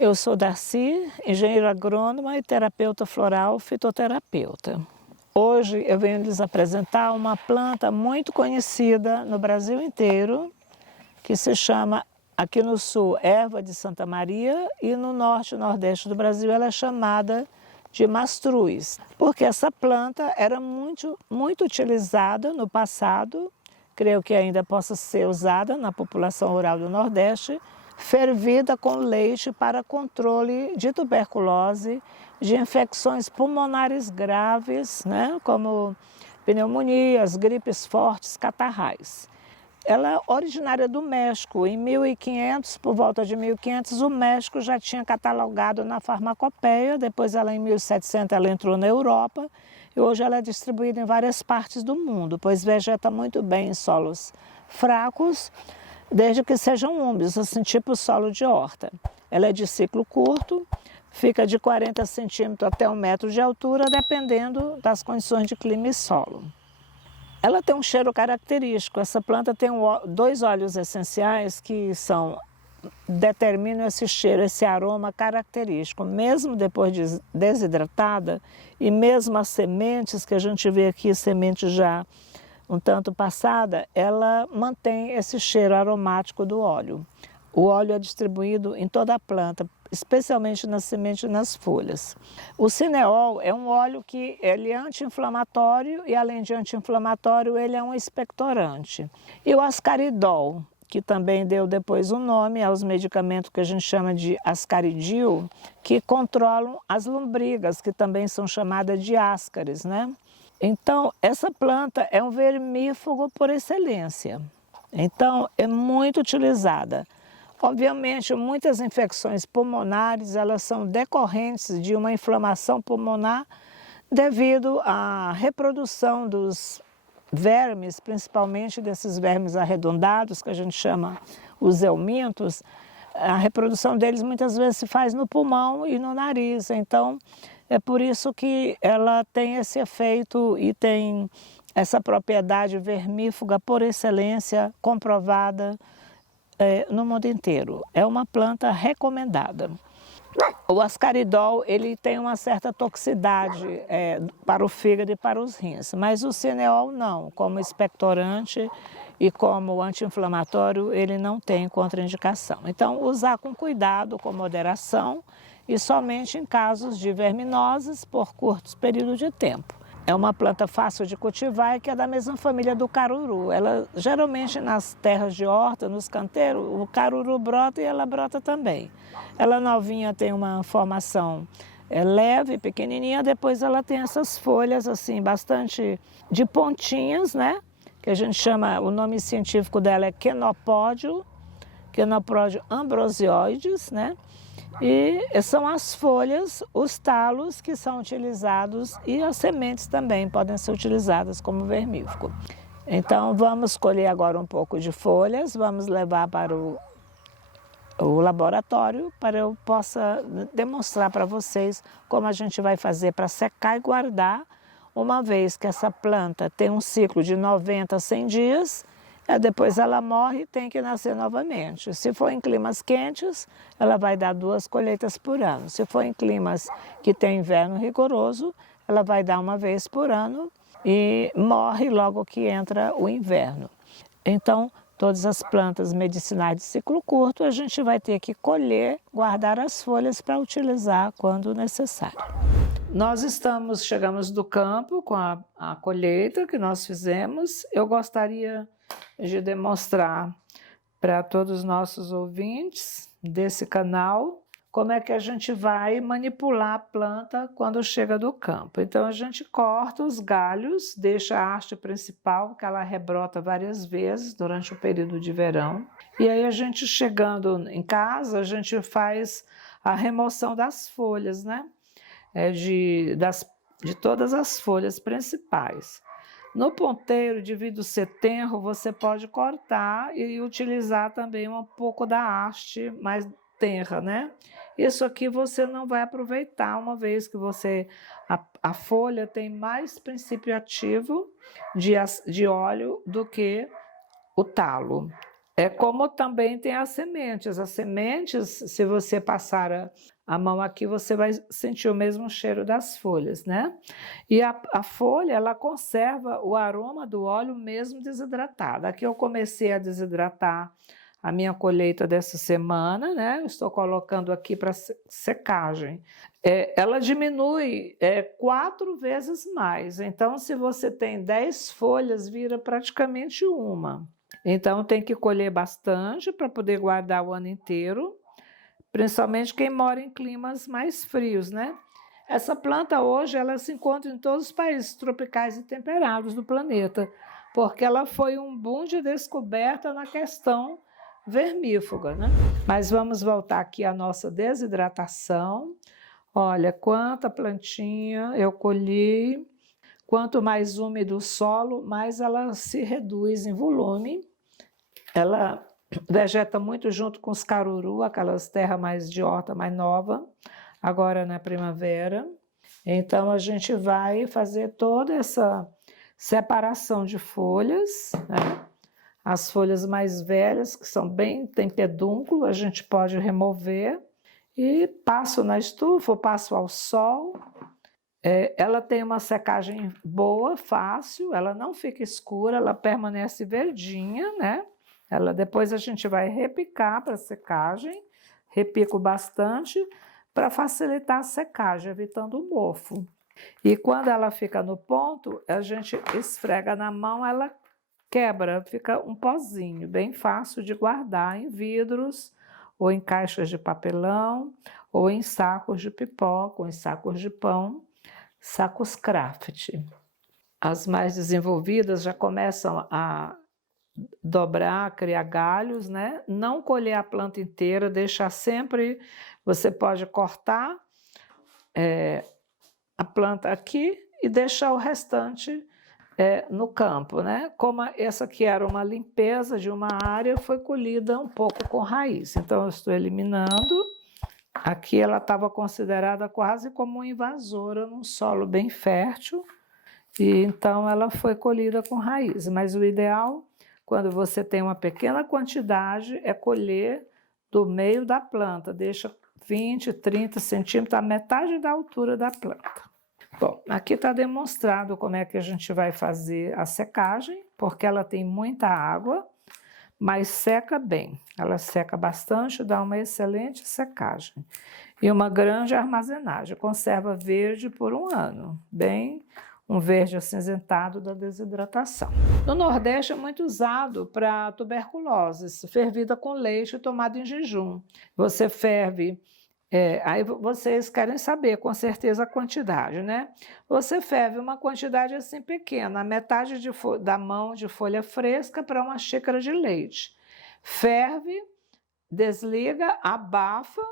Eu sou Darcy, engenheira agrônoma e terapeuta floral fitoterapeuta. Hoje eu venho lhes apresentar uma planta muito conhecida no Brasil inteiro, que se chama, aqui no sul, erva de Santa Maria, e no norte e nordeste do Brasil ela é chamada de mastruz, porque essa planta era muito utilizada no passado, creio que ainda possa ser usada na população rural do Nordeste, fervida com leite para controle de tuberculose, de infecções pulmonares graves, né, como pneumonias, gripes fortes, catarrais. Ela é originária do México. Em 1500, por volta de 1500, o México já tinha catalogado na farmacopeia, depois ela em 1700 ela entrou na Europa e hoje ela é distribuída em várias partes do mundo, pois vegeta muito bem em solos fracos, desde que sejam úmidos, assim, tipo solo de horta. Ela é de ciclo curto, fica de 40 centímetros até 1 metro de altura, dependendo das condições de clima e solo. Ela tem um cheiro característico. Essa planta tem dois óleos essenciais que determinam esse cheiro, esse aroma característico. Mesmo depois de desidratada e mesmo as sementes, que a gente vê aqui, semente já um tanto passada, ela mantém esse cheiro aromático do óleo. O óleo é distribuído em toda a planta, especialmente na semente e nas folhas. O cineol é um óleo que ele é anti-inflamatório e, além de anti-inflamatório, ele é um expectorante. E o ascaridol, que também deu depois o nome aos medicamentos que a gente chama de ascaridil, que controlam as lombrigas, que também são chamadas de ascaris, né? Então, essa planta é um vermífugo por excelência. Então, é muito utilizada. Obviamente, muitas infecções pulmonares, elas são decorrentes de uma inflamação pulmonar devido à reprodução dos vermes, principalmente desses vermes arredondados, que a gente chama os helmintos. A reprodução deles muitas vezes se faz no pulmão e no nariz, então é por isso que ela tem esse efeito e tem essa propriedade vermífuga por excelência comprovada no mundo inteiro. É uma planta recomendada. O ascaridol, ele tem uma certa toxicidade para o fígado e para os rins, mas o cineol não, como expectorante e como anti-inflamatório, ele não tem contraindicação. Então, usar com cuidado, com moderação e somente em casos de verminoses por curtos períodos de tempo. É uma planta fácil de cultivar e que é da mesma família do caruru. Ela, geralmente nas terras de horta, nos canteiros, o caruru brota e ela brota também. Ela novinha tem uma formação leve, pequenininha, depois ela tem essas folhas assim, bastante de pontinhas, né? Que a gente chama, o nome científico dela é Quenopódio ambrosioides, né? E são as folhas, os talos que são utilizados e as sementes também podem ser utilizadas como vermífugo. Então vamos colher agora um pouco de folhas, vamos levar para o laboratório para eu possa demonstrar para vocês como a gente vai fazer para secar e guardar, uma vez que essa planta tem um ciclo de 90 a 100 dias, depois ela morre e tem que nascer novamente. Se for em climas quentes, ela vai dar 2 colheitas por ano. Se for em climas que tem inverno rigoroso, ela vai dar 1 vez por ano e morre logo que entra o inverno. Então, todas as plantas medicinais de ciclo curto, a gente vai ter que colher, guardar as folhas para utilizar quando necessário. Nós chegamos do campo com a colheita que nós fizemos. Eu gostaria de demonstrar para todos os nossos ouvintes desse canal como é que a gente vai manipular a planta quando chega do campo. Então a gente corta os galhos, deixa a haste principal, que ela rebrota várias vezes durante o período de verão. E aí a gente chegando em casa, a gente faz a remoção das folhas, né? De todas as folhas principais. No ponteiro de vidro setenro, você pode cortar e utilizar também um pouco da haste mais tenra, né? Isso aqui você não vai aproveitar, uma vez que a folha tem mais princípio ativo de óleo do que o talo. É como também tem as sementes. As sementes, se você passar a mão aqui, você vai sentir o mesmo cheiro das folhas, né? E a folha, ela conserva o aroma do óleo mesmo desidratado. Aqui eu comecei a desidratar a minha colheita dessa semana, né? Eu estou colocando aqui para secagem. Ela diminui 4 vezes mais. Então, se você tem 10 folhas, vira praticamente uma. Então, tem que colher bastante para poder guardar o ano inteiro, principalmente quem mora em climas mais frios, né? Essa planta hoje ela se encontra em todos os países tropicais e temperados do planeta, porque ela foi um boom de descoberta na questão vermífuga, né? Mas vamos voltar aqui à nossa desidratação. Olha quanta plantinha eu colhi. Quanto mais úmido o solo, mais ela se reduz em volume. Ela vegeta muito junto com os caruru, aquelas terras mais de horta mais nova, agora na primavera. Então a gente vai fazer toda essa separação de folhas, né? As folhas mais velhas, que são tem pedúnculo, a gente pode remover e passo na estufa, ou passo ao sol. Ela tem uma secagem boa, fácil, ela não fica escura, ela permanece verdinha, né? Depois a gente vai repicar para secagem, repico bastante para facilitar a secagem, evitando o mofo. E quando ela fica no ponto, a gente esfrega na mão, ela quebra, fica um pozinho, bem fácil de guardar em vidros, ou em caixas de papelão, ou em sacos de pipoca, ou em sacos de pão, sacos craft. As mais desenvolvidas já começam a dobrar, criar galhos, né? Não colher a planta inteira, deixar sempre, você pode cortar a planta aqui e deixar o restante no campo, né? Como essa aqui era uma limpeza de uma área, foi colhida um pouco com raiz. Então eu estou eliminando. Aqui ela estava considerada quase como uma invasora num solo bem fértil, e então ela foi colhida com raiz. Mas o ideal, quando você tem uma pequena quantidade, é colher do meio da planta, deixa 20, 30 centímetros, a metade da altura da planta. Bom, aqui está demonstrado como é que a gente vai fazer a secagem, porque ela tem muita água, mas seca bem. Ela seca bastante, dá uma excelente secagem. E uma grande armazenagem, conserva verde por 1 ano, bem um verde acinzentado da desidratação. No Nordeste é muito usado para tuberculose, fervida com leite e tomada em jejum. Você ferve. Aí vocês querem saber com certeza a quantidade, né? Você ferve uma quantidade assim pequena, a metade da mão de folha fresca para uma xícara de leite. Ferve, desliga, abafa,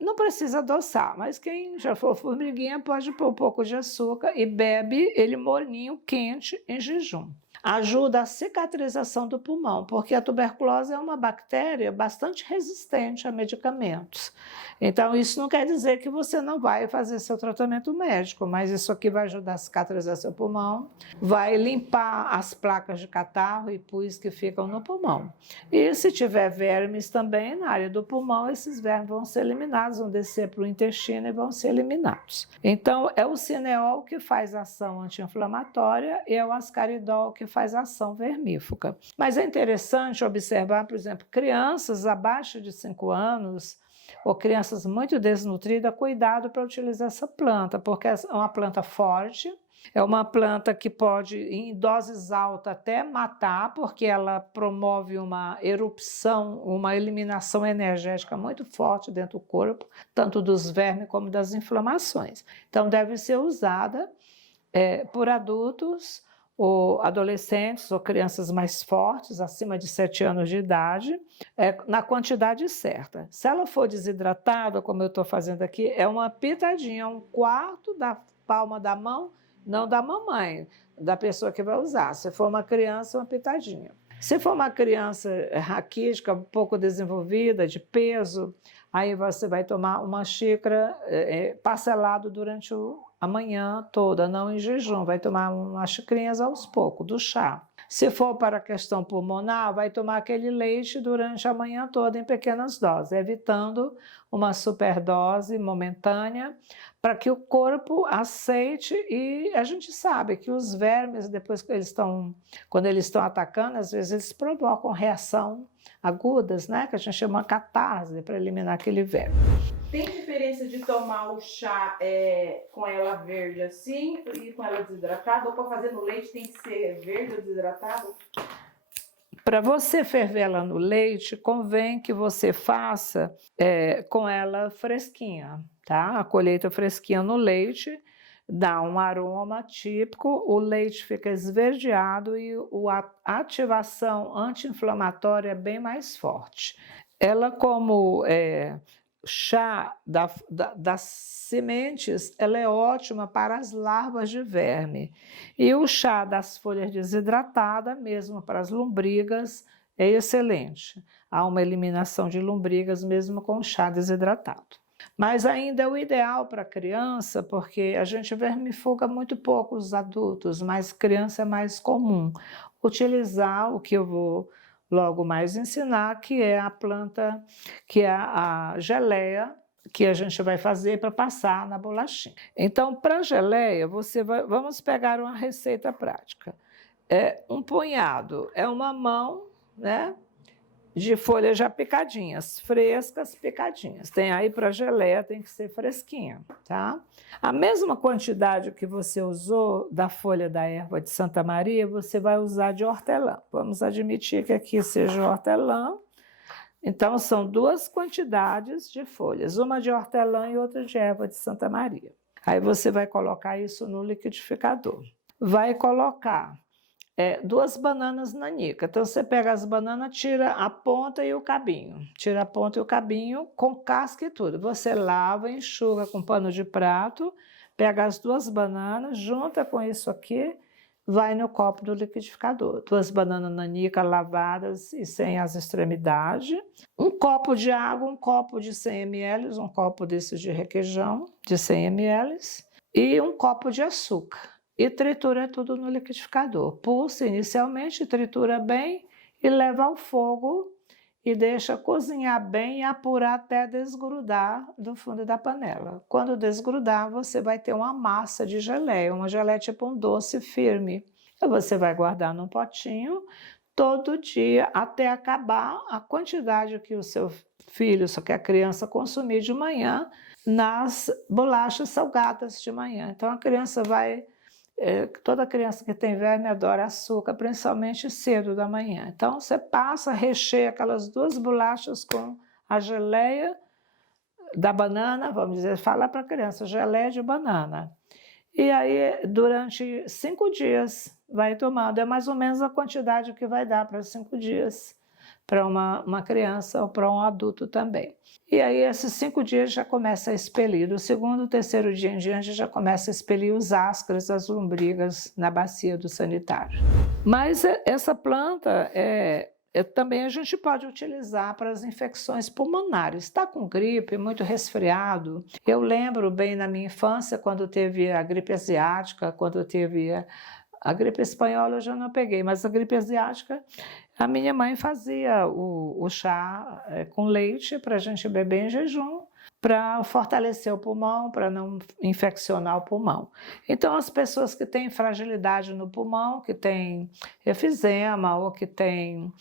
não precisa adoçar, mas quem já for formiguinha pode pôr um pouco de açúcar e bebe ele morninho, quente, em jejum. Ajuda a cicatrização do pulmão, porque a tuberculose é uma bactéria bastante resistente a medicamentos. Então, isso não quer dizer que você não vai fazer seu tratamento médico, mas isso aqui vai ajudar a cicatrizar seu pulmão, vai limpar as placas de catarro e pus que ficam no pulmão. E se tiver vermes também na área do pulmão, esses vermes vão ser eliminados, vão descer para o intestino e vão ser eliminados. Então, é o cineol que faz ação anti-inflamatória e é o ascaridol que faz ação vermífuga. Mas é interessante observar, por exemplo, crianças abaixo de 5 anos ou crianças muito desnutridas, cuidado para utilizar essa planta, porque é uma planta forte, é uma planta que pode, em doses altas, até matar, porque ela promove uma erupção, uma eliminação energética muito forte dentro do corpo, tanto dos vermes como das inflamações. Então, deve ser usada por adultos, ou adolescentes ou crianças mais fortes, acima de 7 anos de idade, na quantidade certa. Se ela for desidratada, como eu estou fazendo aqui, é uma pitadinha, 1/4 da palma da mão, não da mamãe, da pessoa que vai usar. Se for uma criança, uma pitadinha. Se for uma criança raquítica, um pouco desenvolvida, de peso, aí você vai tomar uma xícara parcelado durante a manhã toda, não em jejum, vai tomar umas xicrinhas aos poucos, do chá. Se for para a questão pulmonar, vai tomar aquele leite durante a manhã toda em pequenas doses, evitando uma superdose momentânea, para que o corpo aceite. E a gente sabe que os vermes, depois que quando eles estão atacando, às vezes eles provocam reação agudas, né? Que a gente chama catarse, para eliminar aquele verme. Tem diferença de tomar o chá com ela verde assim e com ela desidratada? Ou para fazer no leite tem que ser verde ou desidratado? Para você ferver ela no leite, convém que você faça com ela fresquinha, tá? A colheita fresquinha no leite dá um aroma típico, o leite fica esverdeado e a ativação anti-inflamatória é bem mais forte. Ela, como chá das sementes, ela é ótima para as larvas de verme. E o chá das folhas desidratadas, mesmo para as lombrigas, é excelente. Há uma eliminação de lombrigas mesmo com o chá desidratado. Mas ainda é o ideal para criança, porque a gente vermifuga muito pouco os adultos, mas criança é mais comum. Utilizar o que eu vou logo mais ensinar, que é a planta, que é a geleia, que a gente vai fazer para passar na bolachinha. Então, para a geleia, vamos pegar uma receita prática. Um punhado, uma mão, né, de folhas já picadinhas, frescas, picadinhas. Tem aí para geleia, tem que ser fresquinha, tá? A mesma quantidade que você usou da folha da erva de Santa Maria, você vai usar de hortelã. Vamos admitir que aqui seja hortelã. Então, são duas quantidades de folhas, uma de hortelã e outra de erva de Santa Maria. Aí você vai colocar isso no liquidificador. Vai colocar 2 bananas nanica. Então, você pega as bananas, tira a ponta e o cabinho. Tira a ponta e o cabinho com casca e tudo. Você lava, enxuga com pano de prato, pega as 2 bananas, junta com isso aqui, vai no copo do liquidificador. 2 bananas nanica lavadas e sem as extremidades. Um copo de água, um copo de 100 ml, um copo desses de requeijão de 100 ml e um copo de açúcar. E tritura tudo no liquidificador. Pulsa inicialmente, tritura bem e leva ao fogo e deixa cozinhar bem e apurar até desgrudar do fundo da panela. Quando desgrudar, você vai ter uma massa de geleia, uma geleia tipo um doce firme. E você vai guardar num potinho todo dia até acabar a quantidade que o seu filho, só que a criança consumir de manhã nas bolachas salgadas de manhã. Então a criança vai... toda criança que tem verme adora açúcar, principalmente cedo da manhã. Então, você passa, recheia aquelas 2 bolachas com a geleia da banana, vamos dizer, fala para a criança, geleia de banana. E aí, durante 5 dias, vai tomando. É mais ou menos a quantidade que vai dar para 5 dias, para uma criança ou para um adulto também. E aí, esses 5 dias já começa a expelir. Do 2º, 3º dia em diante, já começa a expelir os ascaris, as lombrigas na bacia do sanitário. Mas essa planta também a gente pode utilizar para as infecções pulmonares. Está com gripe, muito resfriado. Eu lembro bem na minha infância, quando teve a gripe asiática, quando teve a gripe espanhola, eu já não peguei, mas a gripe asiática, a minha mãe fazia o chá com leite para a gente beber em jejum, para fortalecer o pulmão, para não infeccionar o pulmão. Então, as pessoas que têm fragilidade no pulmão, que têm efizema ou que têm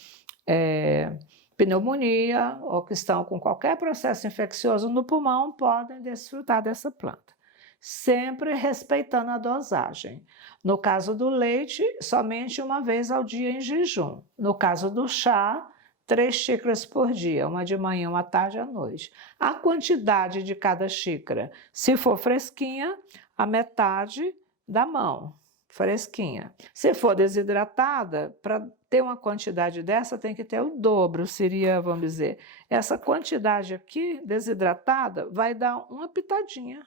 pneumonia ou que estão com qualquer processo infeccioso no pulmão, podem desfrutar dessa planta, sempre respeitando a dosagem. No caso do leite, somente uma vez ao dia em jejum. No caso do chá, 3 xícaras por dia, uma de manhã, uma tarde e à noite. A quantidade de cada xícara, se for fresquinha, a metade da mão, fresquinha. Se for desidratada, para ter uma quantidade dessa, tem que ter o dobro, seria, vamos dizer, essa quantidade aqui, desidratada, vai dar uma pitadinha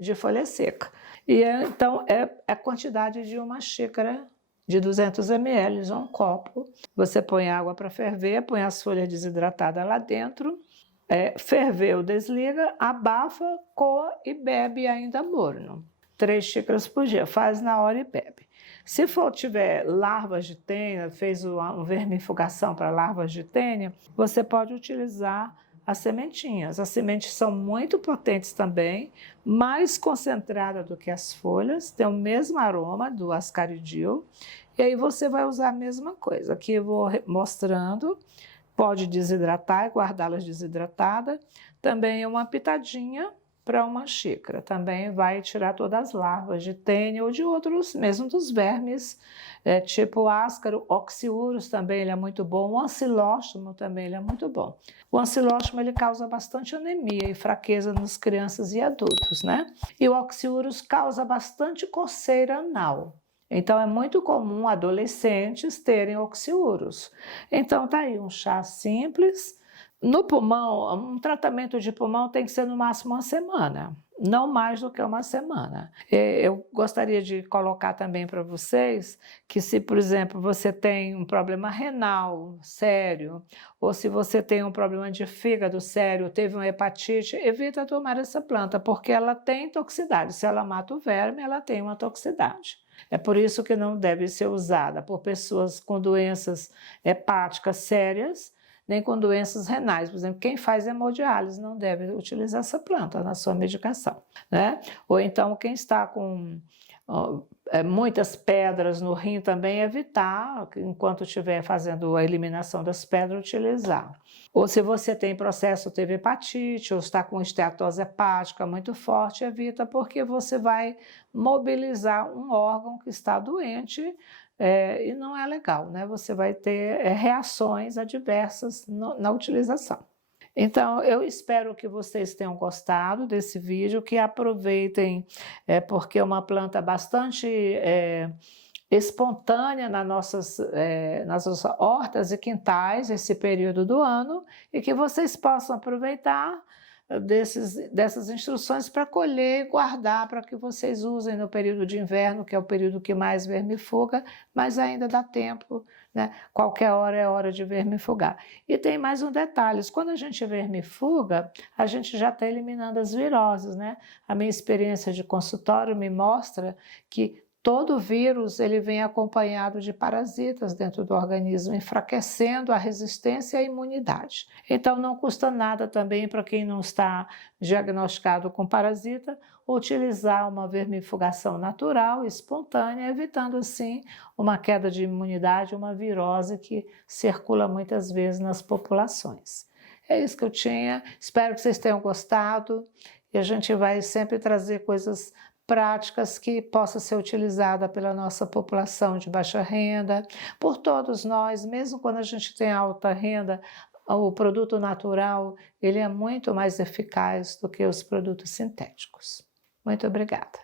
de folha seca. E então é a quantidade de uma xícara de 200 ml, um copo. Você põe água para ferver, põe as folhas desidratadas lá dentro, ferveu, desliga, abafa, coa e bebe ainda morno. 3 xícaras por dia, faz na hora e bebe. Se tiver larvas de tênia, fez uma vermifugação para larvas de tênia, você pode utilizar as sementinhas. As sementes são muito potentes também, mais concentradas do que as folhas, tem o mesmo aroma do ascaridil, e aí você vai usar a mesma coisa. Aqui eu vou mostrando, pode desidratar e guardá-las desidratadas. Também uma pitadinha para uma xícara. Também vai tirar todas as larvas de tênia ou de outros, mesmo dos vermes, tipo ascaro, oxiurus também ele é muito bom, o ancilóstomo também ele é muito bom. O ancilóstomo ele causa bastante anemia e fraqueza nas crianças e adultos, né? E o oxiurus causa bastante coceira anal. Então é muito comum adolescentes terem oxiurus. Então tá aí um chá simples. No pulmão, um tratamento de pulmão tem que ser no máximo uma semana, não mais do que uma semana. Eu gostaria de colocar também para vocês que se, por exemplo, você tem um problema renal sério, ou se você tem um problema de fígado sério, teve uma hepatite, evita tomar essa planta, porque ela tem toxicidade. Se ela mata o verme, ela tem uma toxicidade. É por isso que não deve ser usada por pessoas com doenças hepáticas sérias, nem com doenças renais. Por exemplo, quem faz hemodiálise não deve utilizar essa planta na sua medicação, né? Ou então quem está com muitas pedras no rim também evitar, enquanto estiver fazendo a eliminação das pedras, utilizar. Ou se você tem processo, teve hepatite, ou está com esteatose hepática muito forte, evita, porque você vai mobilizar um órgão que está doente, e não é legal, né? Você vai ter reações adversas na utilização. Então, eu espero que vocês tenham gostado desse vídeo, que aproveitem, porque é uma planta bastante espontânea nas nossas hortas e quintais, esse período do ano, e que vocês possam aproveitar dessas instruções para colher e guardar para que vocês usem no período de inverno, que é o período que mais vermifuga, mas ainda dá tempo, né? Qualquer hora é hora de vermifugar. E tem mais um detalhe, quando a gente vermifuga, a gente já está eliminando as viroses, né? A minha experiência de consultório me mostra que todo vírus ele vem acompanhado de parasitas dentro do organismo, enfraquecendo a resistência e a imunidade. Então não custa nada também para quem não está diagnosticado com parasita, utilizar uma vermifugação natural, espontânea, evitando assim uma queda de imunidade, uma virose que circula muitas vezes nas populações. É isso que eu tinha, espero que vocês tenham gostado e a gente vai sempre trazer coisas práticas que possa ser utilizada pela nossa população de baixa renda, por todos nós, mesmo quando a gente tem alta renda, o produto natural ele é muito mais eficaz do que os produtos sintéticos. Muito obrigada.